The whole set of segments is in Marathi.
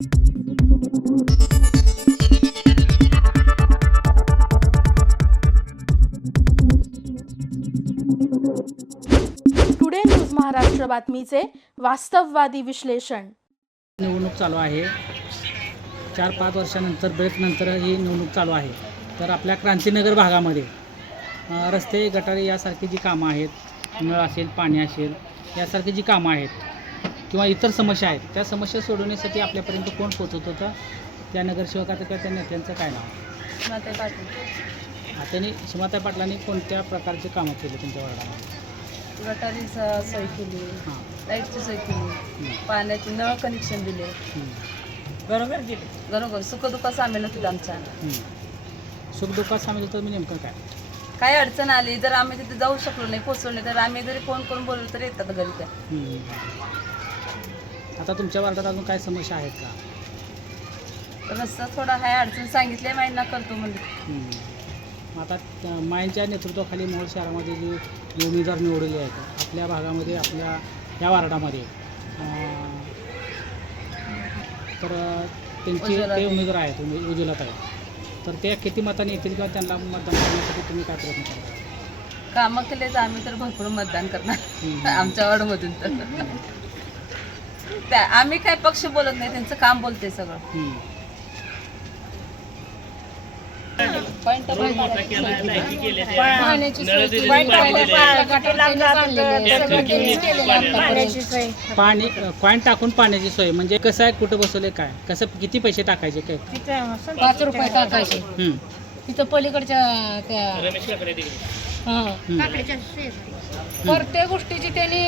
टुडे न्यूज महाराष्ट्र बातमीचे वास्तववादी विश्लेषण. निवडणूक चालू आहे. चार पाच वर्षानंतर ब्रेकनंतर ही निवडणूक चालू आहे. तर आपल्या क्रांतीनगर भागामध्ये रस्ते गटारे यासारखी जी कामं आहेत नळ असेल पाणी असेल यासारखी जी कामं आहेत किंवा इतर समस्या आहेत त्या समस्या सोडवण्यासाठी आपल्यापर्यंत कोण पोचत होतं? त्या नगरसेवकाचं किंवा त्या नेत्यांचं काय नाव? त्यांनी शिमाताई पाटलांनी कोणत्या प्रकारचे कामं केले तुमच्या वर्गामध्ये गटारी सोय केली. हां. लाईटची सोय केली. पाण्याचे नळ कनेक्शन दिले. बरोबर गेले बरोबर. सुखदुःख सामील होतील आमच्या. हं. सुखदुःखात सामील होतं मी नेमकं काय? काही अडचण आली जर आम्ही तिथे जाऊ शकलो नाही पोचलो नाही तर आम्ही जरी फोन करून बोललो तर येतात घरी त्या. आता तुमच्या वार्डात अजून काय समस्या आहेत का? रस्ता थोडा हाय अडचण सांगितले करतो म्हणजे हम्म. आता त- मायांच्या नेतृत्वाखाली मोहोळ शहरामध्ये जे जे उमेदवार निवडलेले आहेत आपल्या भागामध्ये आपल्या या वार्डामध्ये अं, तर त्यांचे ते. उमेदवार आहेत उमे- उज्ज्वलात आहेत तर ते किती मतांनी येतील किंवा त्यांना मतदान करण्यासाठी तुम्ही काय प्रयत्न करता कामं केले तर आम्ही तर भरपूर मतदान करणार. हम्म. आमच्या वार्डमधून तर. त्या आम्ही काय पक्ष बोलत नाही त्यांचं काम बोलते सगळं. पाणी कॉईन टाकून पाण्याची सोय. म्हणजे कसं आहे कुठं बसवले काय? कसं किती पैसे टाकायचे काय? पाच रुपये टाकायचे. हम्म. तिथं पलीकडच्या त्या. प्रत्येक गोष्टीची त्यांनी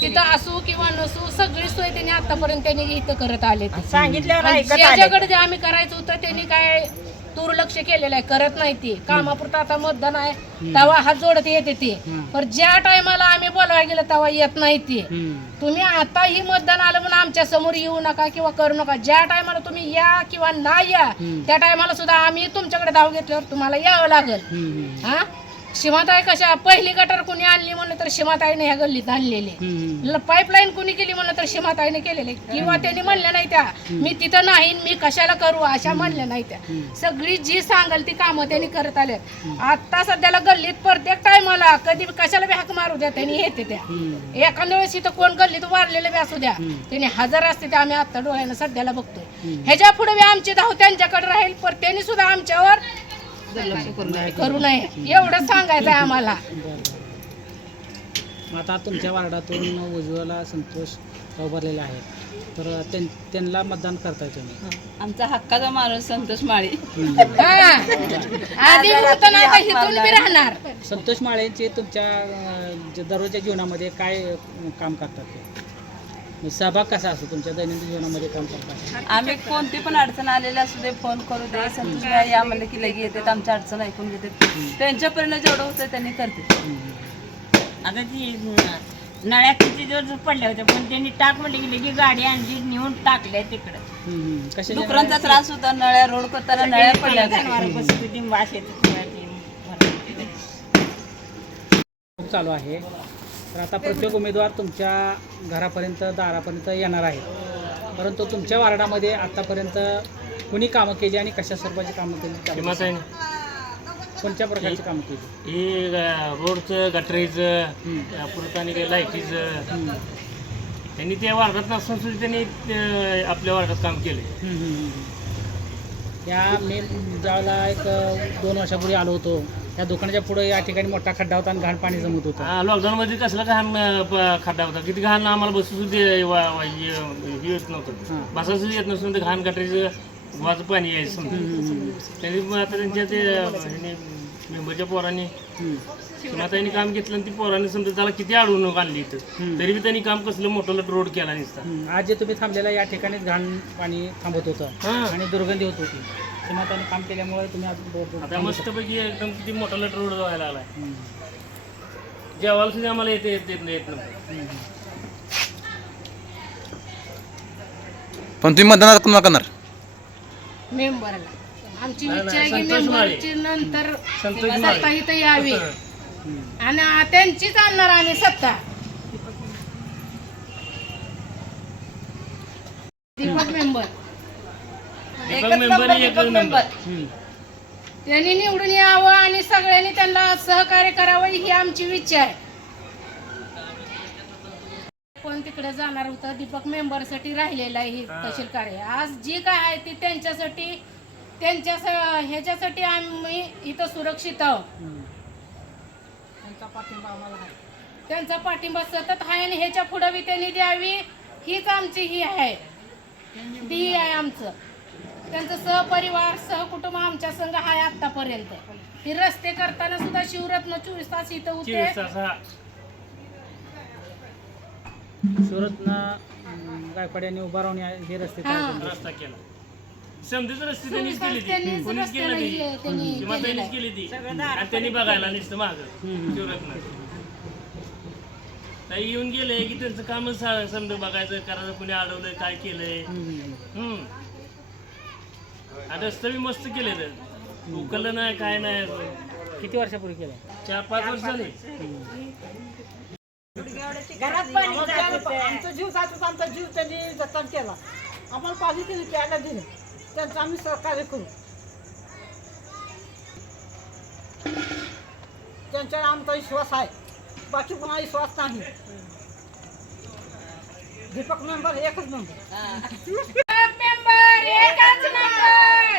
तिथं असू किंवा नसू सगळी सोय त्यांनी आतापर्यंत त्यांनी इथं करत आले सांगितल्यावर जे आम्ही करायचं होतं त्यांनी काय दुर्लक्ष केलेलं आहे करत नाही ते. कामापुरतं आता मतदान आहे तेव्हा हात जोडत येते ते. पण ज्या टायमाला आम्ही बोलवायला गेलं तेव्हा येत नाही ते. तुम्ही आता ही मतदान आलं म्हणून आमच्यासमोर येऊ नका किंवा करू नका. ज्या टायमाला तुम्ही या किंवा नाही या. त्या टायमाला सुद्धा आम्ही तुमच्याकडे धाव घेतल्यावर तुम्हाला यावं लागेल. हा? शिमाताई कशा पहिली गटर कुणी आणली म्हणलं तर शिमाताईने ह्या गल्लीत आणलेली. पाईपलाईन कुणी केली म्हणलं तर शिमाताईने केलेली किंवा त्यांनी म्हणल्या नाही त्या मी तिथं नाही मी कशाला करू अशा म्हणल्या नाही त्या. सगळी जी सांगाल ती कामं त्यांनी करत आले आता सध्याला गल्लीत प्रत्येक टायमाला कधी कशाला बी हाक मारू द्या त्यांनी येते त्या. एखाद्या वेळेस इथं कोण गल्लीत वारलेले बी असू द्या. त्यांनी हजार असते ते आम्ही आता डोळ्यानं सध्याला बघतोय. ह्याच्या पुढे बी आमची धाव त्यांच्याकडे राहील पण त्यांनी सुद्धा आमच्यावर. करू नये. एवढं सांगायचं आहे आम्हाला आता तुमच्या वार्डातून उज्ज्वला संतोष उभारलेले आहेत. तर त्यां- त्यांना मतदान करताय तुम्ही. आमचा हक्काचा माणूस संतोष माळी. हम्म. हा. आधी होतं ना आता इथून बी राहणार. संतोष माळेंचे तुमच्या दररोजच्या जीवनामध्ये काय काम करतात ते? सहभाग कसा असतो तुमच्या दैनंदिन जीवनामध्ये काम करतात? आम्ही कोणती पण अडचण आलेली असू दे फोन करू दे संतोष भाई या म्हणलं की लगी येतात आमच्या अडचण ऐकून घेतात. त्यांच्यापर्यंत जेवढं होतं त्यांनी करते. आता ती न- नळ्या किती दिवस पडल्या होत्या पण त्यांनी टाक म्हणले की लगी गाडी आणली नेऊन टाकल्या तिकडं. कशा डुकरांचा त्रास होता नळ्या रोड करताना नळ्या पडल्या होत्या. खूप चालू आहे. तर आता प्रत्येक उमेदवार तुमच्या घरापर्यंत दारापर्यंत येणार आहे. परंतु तुमच्या वार्डामध्ये आतापर्यंत कुणी कामं केली आणि कशा स्वरूपाची कामं केली? कोणत्या प्रकारची कामं केली? हे रोडचं गटरीचं. परत आणि लाईटीचं. त्यांनी त्या वार्डात नसून सुद्धा त्यांनी ते आपल्या वार्डात काम केले. या मी ज्यावेळेला एक दोन वर्षापूर्वी आलो होतो. त्या दुकानाच्या पुढे या ठिकाणी मोठा खड्डा होता आणि घाण पाणी जमत होतं लॉकडाऊन मध्ये कसला घाण प- खड्डा होता किती घाण आम्हाला बसू सुद्धा वा- वा- हे येत नव्हतं. बसा सुद्धा येत नसून ते घाण गटरीचं वाचं पाणी यायचं समजा. त्यांनी मग आता त्यांच्या ते ह्याने मेंबरच्या पोरांनी हम्म. सुनाताईने काम घेतलं आणि ती पोरांनी समजा त्याला किती अडवणूक आणली इथं. तरी बी त्यांनी काम कसलं मोठं रोड केला नसता हम्म. आज जे तुम्ही थांबलेला या ठिकाणीच घाण पाणी थांबत होतं हां आणि दुर्गंधी होत होती त्यांनी काम केल्यामुळे तुम्ही आज आता मस्तपैकी एकदम किती मोठा लट रोड व्हायला लागलाय हम्म. जेवायला सुद्धा आम्हाला येते येत येत येत हम्म. पण तुम्ही मतदान आता कोणाला करणार मेंबरला आमची नाही, इच्छा आहे की संतोष माळी. मेंबरची नंतर संतोष सत्ता. इथं यावी हम्म. आणि त्यांचीच आणणार आणि सत्ता दीपक मेंबर एकच नंबर एकच हम्म. त्यांनी निवडून यावं आणि सगळ्यांनी त्यांना सहकार्य करावं ही आमची इच्छा आहे. कोण तिकडे जाणार होतं? दीपक मेंबरसाठी राहिलेलं आहे हे तहसील कार्य आज जी काय आहे ती त्यांच्यासाठी त्यांच्या स- ह्याच्यासाठी आम्ही इथं सुरक्षित आहोत. त्यांचा पाठिंबा सतत आहे आणि ह्याच्या पुढे त्यांनी द्यावी हीच आमची ही आहे. ती आहे आमचं. त्यांचं सहपरिवार सहकुटुंब आमच्या संघ आहे आतापर्यंत ही रस्ते करताना सुद्धा शिवरत्न चोवीस तास इथं होते चोवीस तास हा. सुरतनं गायकवाड यांनी उभा राहून या- हे रस्ते तयार हा. केले. रस्ता केला. समजेच रस्ते त्यांनीच चोवीस केली तास ती. त्यांनीच कोणीच केलं रस्त्याला नाही. त्यांनी किंवा केलेलं त्यांनीच आहे. केली ती. आणि त्यांनी बघायला नुसतं माग. शिवरत्न. ताई येऊन गेले की त्यांचं कामच सा- समजा बघायचं करायचं कुणी अडवलंय काय केलंय. हम्म. हम्म. आणि रस्ते बी मस्त केले तर उकललं नाही काय नाही. किती वर्षापूर्वी केलं? चार पाच वर्ष झाली. घरात पाणी. आमचा जीव आमचा जीव त्यांनी जतन केला. आम्हाला पाणी त्यांनी प्यायला दिलं. त्यांचं आम्ही सहकार्य करू. त्यांच्यावर आमचा विश्वास आहे. बाकी कोणा विश्वास नाही. दीपक मेंबर एकच मेंबर मेंबर एकच नंबर